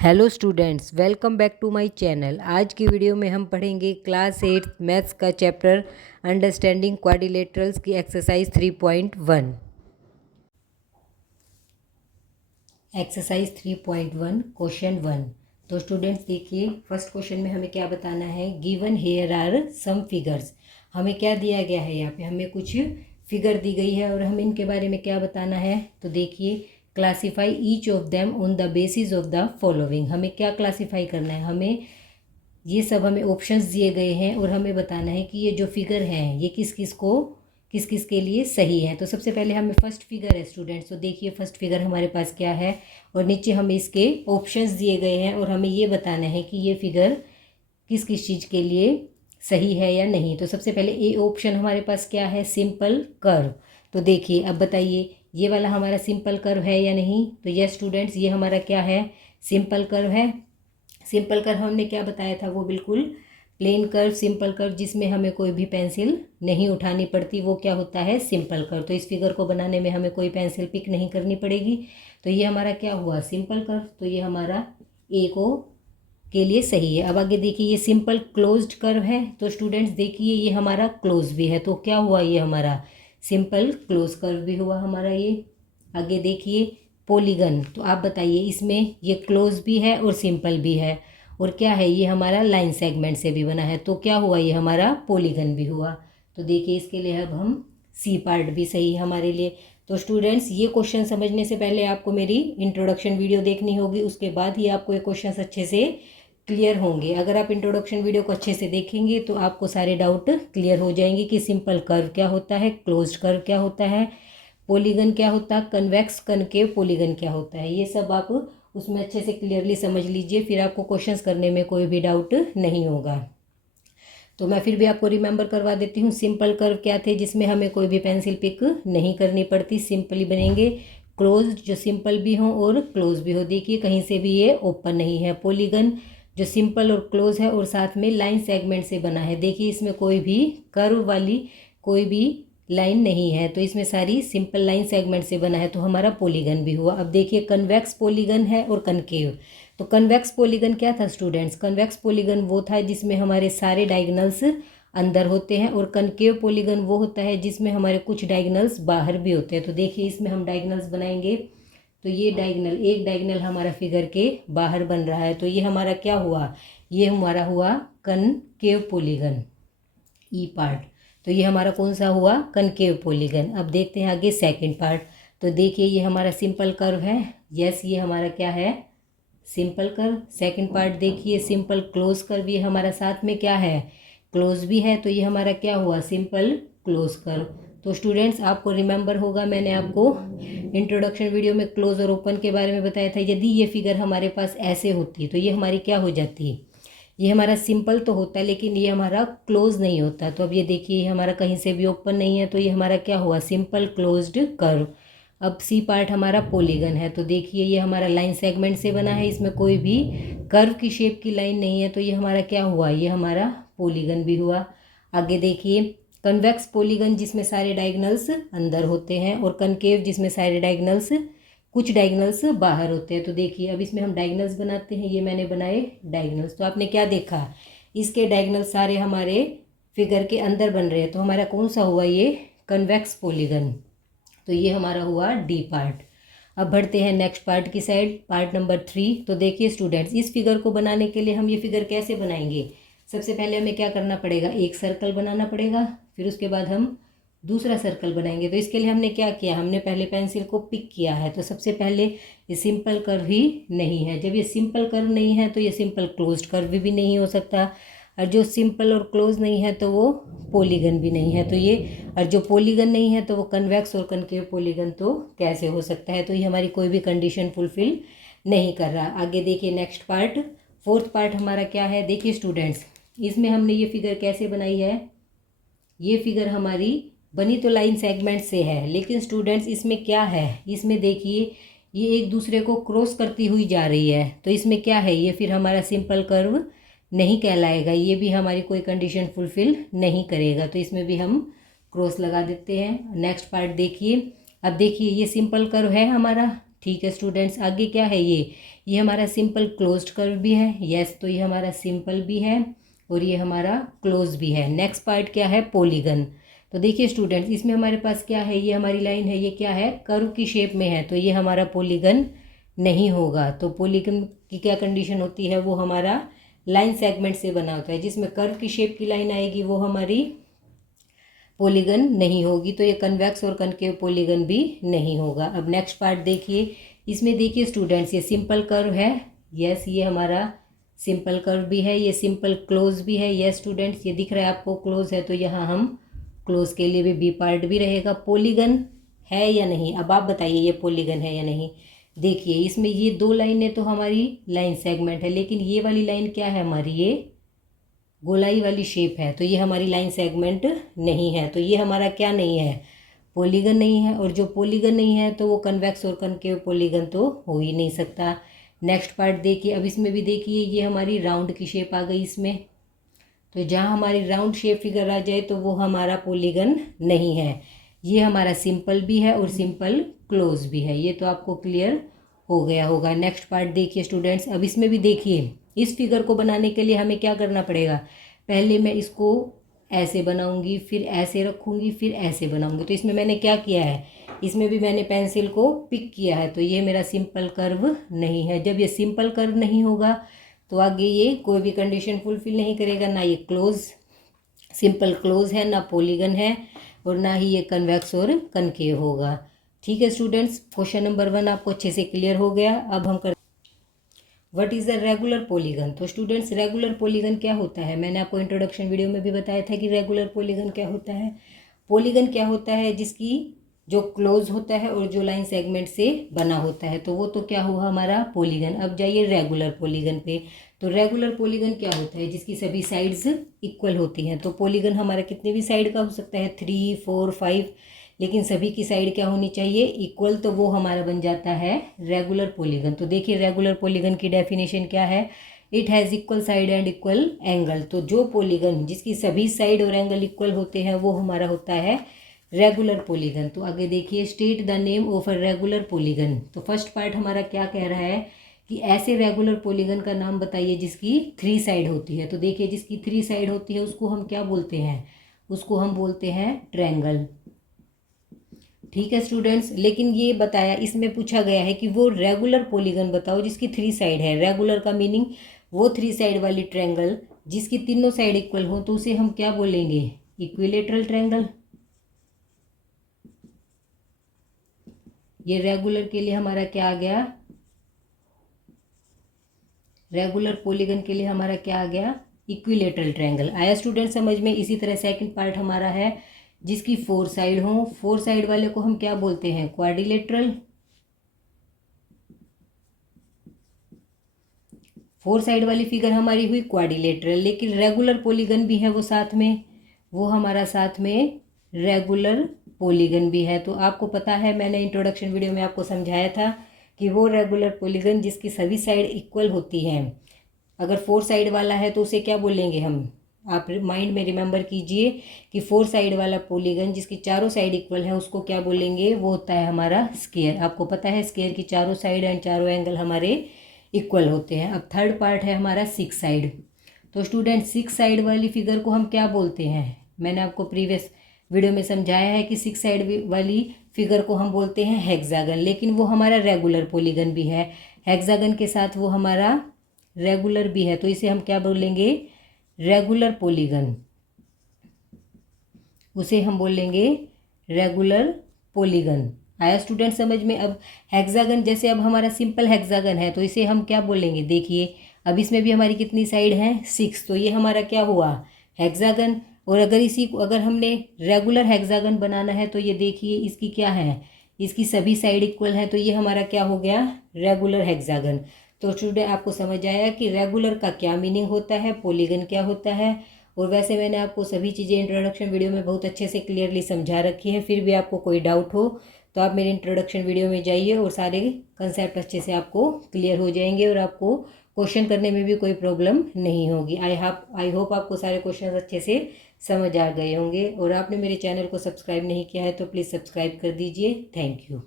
Hello students, welcome back to my channel. आज की video में हम पढ़ेंगे क्लास 8 मैथ्स का चैप्टर अंडरस्टैंडिंग क्वाड्रिलेटरल्स की एक्सरसाइज 3.1। Exercise 3.1 question 1। तो स्टूडेंट्स देखिए, फर्स्ट क्वेश्चन में हमें क्या बताना है। Given here are some figures. हमें क्या दिया गया है, यहाँ पे हमें कुछ फिगर दी गई है और हमें इनके बारे में क्या बताना है। तो देखिए, classify each of them on the basis of the following. हमें क्या क्लासीफाई करना है, हमें ये सब हमें ऑप्शंस दिए गए हैं और हमें बताना है कि ये जो फिगर हैं ये किस किस के लिए सही है। तो सबसे पहले हमें फर्स्ट फिगर है स्टूडेंट्स, तो देखिए फर्स्ट फिगर हमारे पास क्या है और नीचे हमें इसके ऑप्शंस दिए गए हैं और हमें ये बताना है कि ये फिगर किस किस चीज़ के लिए सही है या नहीं। तो सबसे पहले ए ऑप्शन हमारे पास क्या है, सिंपल कर्व। तो देखिए अब बताइए ये वाला हमारा सिंपल कर्व है या नहीं। तो यस स्टूडेंट्स, ये हमारा क्या है, सिंपल कर्व है। सिंपल कर्व हमने क्या बताया था, वो बिल्कुल प्लेन कर्व, सिंपल कर्व जिसमें हमें कोई भी पेंसिल नहीं उठानी पड़ती, वो क्या होता है, सिंपल कर्व। तो इस फिगर को बनाने में हमें कोई पेंसिल पिक नहीं करनी पड़ेगी। तो ये हमारा क्या हुआ, सिंपल कर्व। तो ये हमारा ए को के लिए सही है। अब आगे देखिए, ये सिंपल क्लोज्ड कर्व है। तो स्टूडेंट्स देखिए ये हमारा क्लोज भी है, तो क्या हुआ, ये हमारा सिंपल क्लोज कर्व भी हुआ हमारा ये। आगे देखिए पॉलीगन, तो आप बताइए इसमें ये क्लोज भी है और सिंपल भी है और क्या है, ये हमारा लाइन सेगमेंट से भी बना है, तो क्या हुआ, ये हमारा पॉलीगन भी हुआ। तो देखिए इसके लिए अब हम सी पार्ट भी सही है हमारे लिए। तो स्टूडेंट्स ये क्वेश्चन समझने से पहले आपको मेरी इंट्रोडक्शन वीडियो देखनी होगी, उसके बाद ही आपको ये क्वेश्चन अच्छे से क्लियर होंगे। अगर आप इंट्रोडक्शन वीडियो को अच्छे से देखेंगे तो आपको सारे डाउट क्लियर हो जाएंगे कि सिंपल कर्व क्या होता है, क्लोज्ड कर्व क्या होता है, पॉलीगन क्या होता है, कन्वेक्स कनकेव पॉलीगन क्या होता है, ये सब आप उसमें अच्छे से क्लियरली समझ लीजिए, फिर आपको क्वेश्चंस करने में कोई भी डाउट नहीं होगा। तो मैं फिर भी आपको रिमेंबर करवा देती हूँ, सिंपल कर्व क्या थे, जिसमें हमें कोई भी पेंसिल पिक नहीं करनी पड़ती, सिंपली बनेंगे। क्लोज जो सिंपल भी हो और क्लोज भी हो, देखिए कहीं से भी ये ओपन नहीं है। पॉलीगन जो सिंपल और क्लोज है और साथ में लाइन सेगमेंट से बना है, देखिए इसमें कोई भी कर्व वाली कोई भी लाइन नहीं है, तो इसमें सारी सिंपल लाइन सेगमेंट से बना है, तो हमारा पॉलीगन भी हुआ। अब देखिए कन्वेक्स पॉलीगन है और कनकेव। तो कन्वेक्स पॉलीगन क्या था स्टूडेंट्स, कन्वेक्स पॉलीगन वो था जिसमें हमारे सारे डायगोनल्स अंदर होते हैं और कनकेव पॉलीगन वो होता है जिसमें हमारे कुछ डायगोनल्स बाहर भी होते हैं। तो देखिए इसमें हम डायगोनल्स बनाएंगे, तो ये डायगोनल, एक डायगोनल हमारा फिगर के बाहर बन रहा है, तो ये हमारा क्या हुआ, ये हमारा हुआ कनकेव पॉलीगन, ई पार्ट। तो ये हमारा कौन सा हुआ, कनकेव पॉलीगन। अब देखते हैं आगे सेकंड पार्ट। तो देखिए ये हमारा सिंपल कर्व है, यस ये हमारा क्या है, सिंपल कर्व। सेकंड पार्ट देखिए सिंपल क्लोज कर्व, ये हमारा साथ में क्या है, क्लोज भी है, तो ये हमारा क्या हुआ, सिंपल क्लोज कर्व। तो स्टूडेंट्स आपको रिमेंबर होगा, मैंने आपको इंट्रोडक्शन वीडियो में क्लोज और ओपन के बारे में बताया था। यदि ये फिगर हमारे पास ऐसे होती तो ये हमारी क्या हो जाती, ये हमारा सिंपल तो होता है लेकिन ये हमारा क्लोज नहीं होता। तो अब ये देखिए हमारा कहीं से भी ओपन नहीं है, तो ये हमारा क्या हुआ, सिंपल क्लोज्ड कर्व। अब सी पार्ट हमारा पॉलीगन है, तो देखिए ये हमारा लाइन सेगमेंट से बना है, इसमें कोई भी कर्व की शेप की लाइन नहीं है, तो ये हमारा क्या हुआ, ये हमारा पॉलीगन भी हुआ। आगे देखिए कन्वेक्स पॉलीगन जिसमें सारे डायगोनल्स अंदर होते हैं और कनकेव जिसमें सारे डायगोनल्स कुछ डायगोनल्स बाहर होते हैं। तो देखिए अब इसमें हम डायगोनल्स बनाते हैं, ये मैंने बनाए डायगोनल्स। तो आपने क्या देखा, इसके डायगोनल सारे हमारे फिगर के अंदर बन रहे हैं, तो हमारा कौन सा हुआ, ये कन्वेक्स पॉलीगन। तो ये हमारा हुआ डी पार्ट। अब बढ़ते हैं नेक्स्ट पार्ट की साइड, पार्ट नंबर 3। तो देखिए स्टूडेंट्स इस फिगर को बनाने के लिए हम ये फिगर कैसे बनाएंगे, सबसे पहले हमें क्या करना पड़ेगा, एक सर्कल बनाना पड़ेगा, फिर उसके बाद हम दूसरा सर्कल बनाएंगे। तो इसके लिए हमने क्या किया, हमने पहले पेंसिल को पिक किया है। तो सबसे पहले ये सिंपल कर्व ही नहीं है, जब ये सिंपल कर्व नहीं है तो ये सिंपल क्लोज्ड कर्व भी नहीं हो सकता, और जो सिंपल और क्लोज नहीं है तो वो पॉलीगन भी नहीं है। तो ये, और जो पॉलीगन नहीं है तो वो कन्वेक्स और कनकेव पॉलीगन तो कैसे हो सकता है, तो ये हमारी कोई भी कंडीशन फुलफिल नहीं कर रहा। आगे देखिए नेक्स्ट पार्ट, फोर्थ पार्ट हमारा क्या है। देखिए स्टूडेंट्स इसमें हमने ये फिगर कैसे बनाई है, ये फिगर हमारी बनी तो लाइन सेगमेंट से है, लेकिन स्टूडेंट्स इसमें क्या है, इसमें देखिए ये एक दूसरे को क्रॉस करती हुई जा रही है, तो इसमें क्या है, ये फिर हमारा सिंपल कर्व नहीं कहलाएगा, ये भी हमारी कोई कंडीशन फुलफिल नहीं करेगा, तो इसमें भी हम क्रॉस लगा देते हैं। नेक्स्ट पार्ट देखिए, अब देखिए ये सिंपल कर्व है हमारा, ठीक है स्टूडेंट्स। आगे क्या है, ये हमारा सिंपल क्लोज्ड कर्व भी है, यस, तो ये हमारा सिंपल भी है और ये हमारा क्लोज भी है। नेक्स्ट पार्ट क्या है, पॉलीगन। तो देखिए स्टूडेंट्स, इसमें हमारे पास क्या है, ये हमारी लाइन है, ये क्या है, कर्व की शेप में है, तो ये हमारा पॉलीगन नहीं होगा। तो पॉलीगन की क्या कंडीशन होती है, वो हमारा लाइन सेगमेंट से बना होता है, जिसमें कर्व की शेप की लाइन आएगी वो हमारी पॉलीगन नहीं होगी। तो ये कन्वेक्स और कनकेव पॉलीगन भी नहीं होगा। अब नेक्स्ट पार्ट देखिए, इसमें देखिए स्टूडेंट्स, ये सिंपल कर्व है, यस, ये हमारा सिंपल कर्व भी है, ये सिंपल क्लोज भी है, यस स्टूडेंट्स, ये दिख रहा है आपको क्लोज है, तो यहाँ हम क्लोज के लिए भी बी पार्ट भी रहेगा। पॉलीगन है या नहीं, अब आप बताइए ये पॉलीगन है या नहीं। देखिए इसमें ये दो लाइनें तो हमारी लाइन सेगमेंट है, लेकिन ये वाली लाइन क्या है हमारी, ये गोलाई वाली शेप है, तो ये हमारी लाइन सेगमेंट नहीं है। तो ये हमारा क्या नहीं है, पॉलीगन नहीं है। और जो पॉलीगन नहीं है तो वो कन्वेक्स और कनकेव पॉलीगन तो हो ही नहीं सकता। नेक्स्ट पार्ट देखिए, अब इसमें भी देखिए ये हमारी राउंड की शेप आ गई इसमें, तो जहाँ हमारी राउंड शेप फिगर आ जाए तो वो हमारा पॉलीगन नहीं है। ये हमारा सिंपल भी है और सिंपल क्लोज भी है, ये तो आपको क्लियर हो गया होगा। नेक्स्ट पार्ट देखिए स्टूडेंट्स, अब इसमें भी देखिए, इस फिगर को बनाने के लिए हमें क्या करना पड़ेगा, पहले मैं इसको ऐसे बनाऊंगी, फिर ऐसे रखूंगी, फिर ऐसे बनाऊंगी। तो इसमें मैंने क्या किया है, इसमें भी मैंने पेंसिल को पिक किया है, तो ये मेरा सिंपल कर्व नहीं है। जब ये सिंपल कर्व नहीं होगा तो आगे ये कोई भी कंडीशन फुलफिल नहीं करेगा, ना ये क्लोज सिंपल क्लोज है, ना पॉलीगन है, और ना ही ये कन्वेक्स और कनकेव होगा। ठीक है स्टूडेंट्स, क्वेश्चन नंबर 1 आपको अच्छे से क्लियर हो गया। अब हम कर what is the regular polygon. तो स्टूडेंट्स, रेगुलर पॉलीगन क्या होता है, मैंने आपको इंट्रोडक्शन वीडियो में भी बताया था कि रेगुलर पॉलीगन क्या होता है। पॉलीगन क्या होता है, जिसकी जो क्लोज होता है और जो लाइन सेगमेंट से बना होता है, तो वो तो क्या हुआ हमारा पॉलीगन। अब जाइए रेगुलर पॉलीगन पे। तो रेगुलर पॉलीगन क्या होता है, जिसकी सभी साइड्स इक्वल होती हैं। तो पॉलीगन हमारा कितने भी साइड का हो सकता है, 3, 4, 5, लेकिन सभी की साइड क्या होनी चाहिए, इक्वल, तो वो हमारा बन जाता है रेगुलर पॉलीगन। तो देखिए रेगुलर पॉलीगन की डेफिनेशन क्या है, it has equal side and equal angle. तो जो पॉलीगन जिसकी सभी साइड और एंगल इक्वल होते हैं वो हमारा होता है रेगुलर पॉलीगन। तो आगे देखिए, state the name of a regular polygon. तो फर्स्ट पार्ट हमारा क्या कह रहा है कि ऐसे रेगुलर पॉलीगन का नाम बताइए जिसकी 3 साइड होती है। तो देखिए जिसकी 3 साइड होती है उसको हम क्या बोलते हैं, उसको हम बोलते हैं ट्रायंगल। ठीक है स्टूडेंट्स, लेकिन ये बताया, इसमें पूछा गया है कि वो रेगुलर पॉलीगन बताओ जिसकी 3 साइड है। रेगुलर का मीनिंग वो 3 साइड वाली ट्रायंगल जिसकी तीनों साइड इक्वल हो, तो उसे हम क्या बोलेंगे, इक्विलेटरल ट्रायंगल। ये रेगुलर के लिए हमारा क्या आ गया, रेगुलर पॉलीगन के लिए हमारा क्या आ गया, इक्विलेटरल ट्रायंगल। आया स्टूडेंट समझ में। इसी तरह सेकंड पार्ट हमारा है जिसकी 4 साइड हो, 4 साइड वाले को हम क्या बोलते हैं, क्वाड्रिलेटरल। 4 साइड वाली फिगर हमारी हुई क्वाड्रिलेटरल, लेकिन रेगुलर पॉलीगन भी है वो साथ में, वो हमारा साथ में रेगुलर पॉलीगन भी है। तो आपको पता है, मैंने इंट्रोडक्शन वीडियो में आपको समझाया था कि वो रेगुलर पॉलीगन जिसकी सभी साइड इक्वल होती हैं, अगर 4 साइड वाला है तो उसे क्या बोलेंगे हम, आप माइंड में रिमेंबर कीजिए कि 4 साइड वाला पॉलीगन जिसकी चारों साइड इक्वल है उसको क्या बोलेंगे, वो होता है हमारा स्क्वायर। आपको पता है स्क्वायर की चारों साइड एंड चारों एंगल हमारे इक्वल होते हैं। अब थर्ड पार्ट है हमारा 6 साइड। तो स्टूडेंट 6 साइड वाली फिगर को हम क्या बोलते हैं, मैंने आपको प्रीवियस वीडियो में समझाया है कि 6 साइड वाली फिगर को हम बोलते हैं हेक्सागन, लेकिन वो हमारा रेगुलर पॉलीगन भी है। हेक्सागन के साथ वो हमारा रेगुलर भी है, तो इसे हम क्या बोलेंगे, रेगुलर पॉलीगन, उसे हम बोलेंगे रेगुलर पॉलीगन। आया स्टूडेंट समझ में। अब हेक्सागन, जैसे अब हमारा सिंपल हेक्सागन है तो इसे हम क्या बोलेंगे, देखिए अब इसमें भी हमारी कितनी साइड हैं, 6, तो ये हमारा क्या हुआ, हेक्सागन। और अगर इसी को अगर हमने रेगुलर हेक्सागन बनाना है तो ये देखिए इसकी क्या है, इसकी सभी साइड इक्वल है, तो ये हमारा क्या हो गया, रेगुलर हेक्सागन। तो स्टूडेंट आपको समझ आया कि रेगुलर का क्या मीनिंग होता है, पॉलीगन क्या होता है। और वैसे मैंने आपको सभी चीज़ें इंट्रोडक्शन वीडियो में बहुत अच्छे से क्लियरली समझा रखी है। फिर भी आपको कोई डाउट हो तो आप मेरे इंट्रोडक्शन वीडियो में जाइए और सारे कंसेप्ट अच्छे से आपको क्लियर हो जाएंगे और आपको क्वेश्चन करने में भी कोई प्रॉब्लम नहीं होगी। आई होप आपको सारे क्वेश्चन अच्छे से समझ आ गए होंगे। और आपने मेरे चैनल को सब्सक्राइब नहीं किया है तो प्लीज़ सब्सक्राइब कर दीजिए। Thank you.